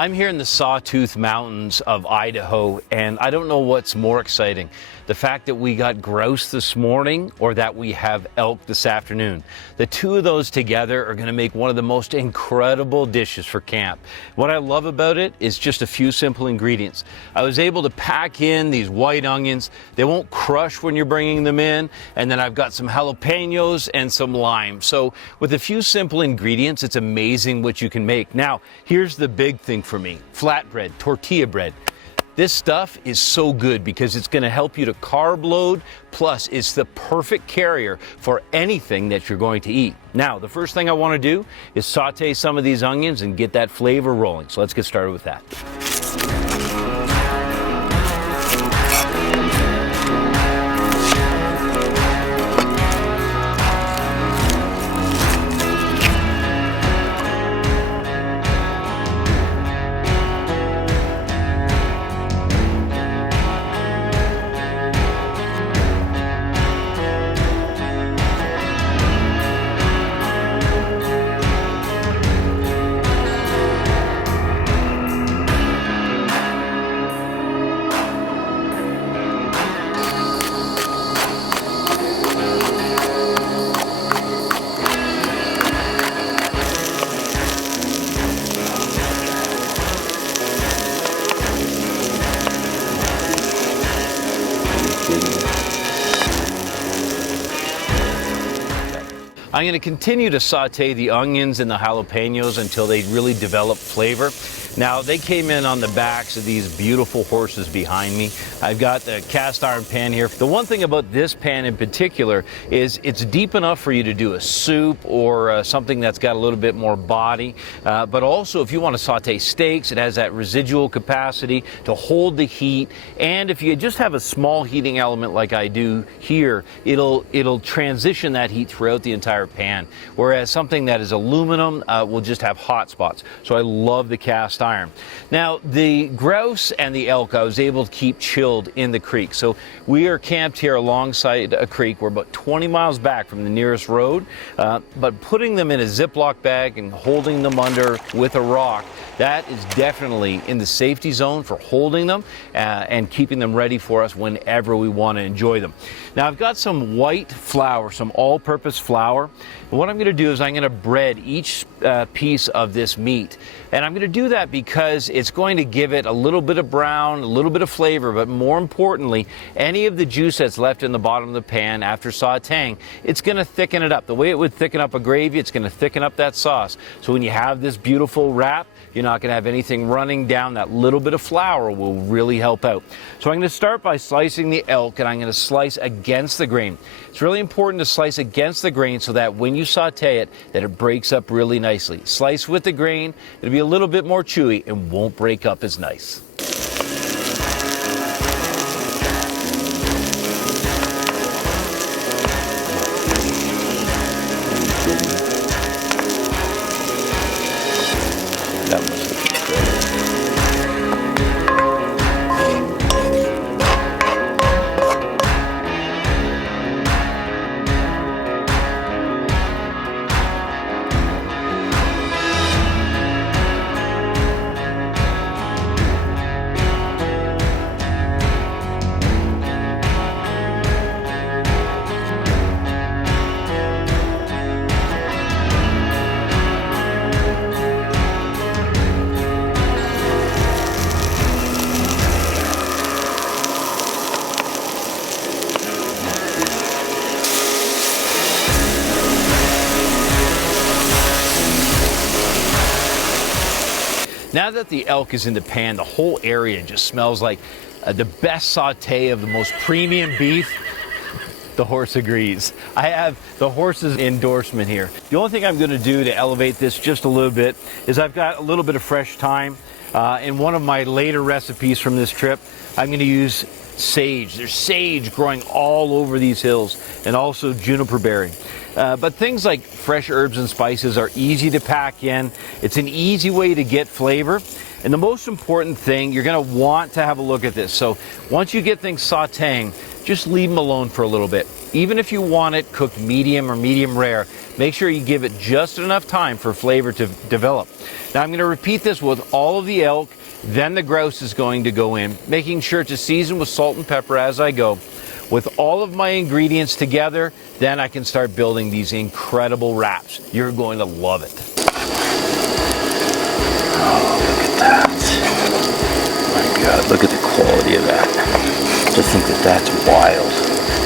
I'm here in the Sawtooth Mountains of Idaho, and I don't know what's more exciting, the fact that we got grouse this morning or that we have elk this afternoon. The two of those together are going to make one of the most incredible dishes for camp. What I love about it is just a few simple ingredients. I was able to pack in these white onions. They won't crush when you're bringing them in. And then I've got some jalapenos and some lime. So with a few simple ingredients, it's amazing what you can make. Now, here's the big thing for me: flatbread, tortilla bread. This stuff is so good because it's going to help you to carb load, plus it's the perfect carrier for anything that you're going to eat. Now, the first thing I want to do is saute some of these onions and get that flavor rolling. So let's get started with that. I'm going to continue to saute the onions and the jalapenos until they really develop flavor. Now, they came in on the backs of these beautiful horses behind me. I've got the cast iron pan here. The one thing about this pan in particular is it's deep enough for you to do a soup or something that's got a little bit more body. But also, if you want to saute steaks, it has that residual capacity to hold the heat. And if you just have a small heating element like I do here, it'll transition that heat throughout the entire pan. Whereas something that is aluminum will just have hot spots. So I love the cast iron. Now, the grouse and the elk I was able to keep chilled in the creek. So we are camped here alongside a creek. We're about 20 miles back from the nearest road, but putting them in a Ziploc bag and holding them under with a rock, that is definitely in the safety zone for holding them and keeping them ready for us whenever we want to enjoy them. Now, I've got some white flour, some all-purpose flour. And what I'm going to do is I'm going to bread each piece of this meat. And I'm going to do that because it's going to give it a little bit of brown, a little bit of flavor, but more importantly, any of the juice that's left in the bottom of the pan after sauteing, it's going to thicken it up. The way it would thicken up a gravy, it's going to thicken up that sauce. So when you have this beautiful wrap, you're not going to have anything running down. That little bit of flour will really help out. So I'm going to start by slicing the elk, and I'm going to slice against the grain. It's really important to slice against the grain so that when you saute it, that it breaks up really nicely. Slice with the grain, it'll be a little bit more chewy and won't break up as nice. Now that the elk is in the pan, the whole area just smells like the best saute of the most premium beef. The horse agrees. I have the horse's endorsement here. The only thing I'm going to do to elevate this just a little bit is I've got a little bit of fresh thyme. In one of my later recipes from this trip, I'm going to use sage. There's sage growing all over these hills, and also juniper berry. But things like fresh herbs and spices are easy to pack in. It's an easy way to get flavor. And the most important thing, you're going to want to have a look at this. So once you get things sauteing, just leave them alone for a little bit. Even if you want it cooked medium or medium rare, make sure you give it just enough time for flavor to develop. Now I'm going to repeat this with all of the elk, then the grouse is going to go in, making sure to season with salt and pepper as I go. With all of my ingredients together, then I can start building these incredible wraps. You're going to love it. Oh, look at that. My God, look at the quality of that. Just think that that's wild.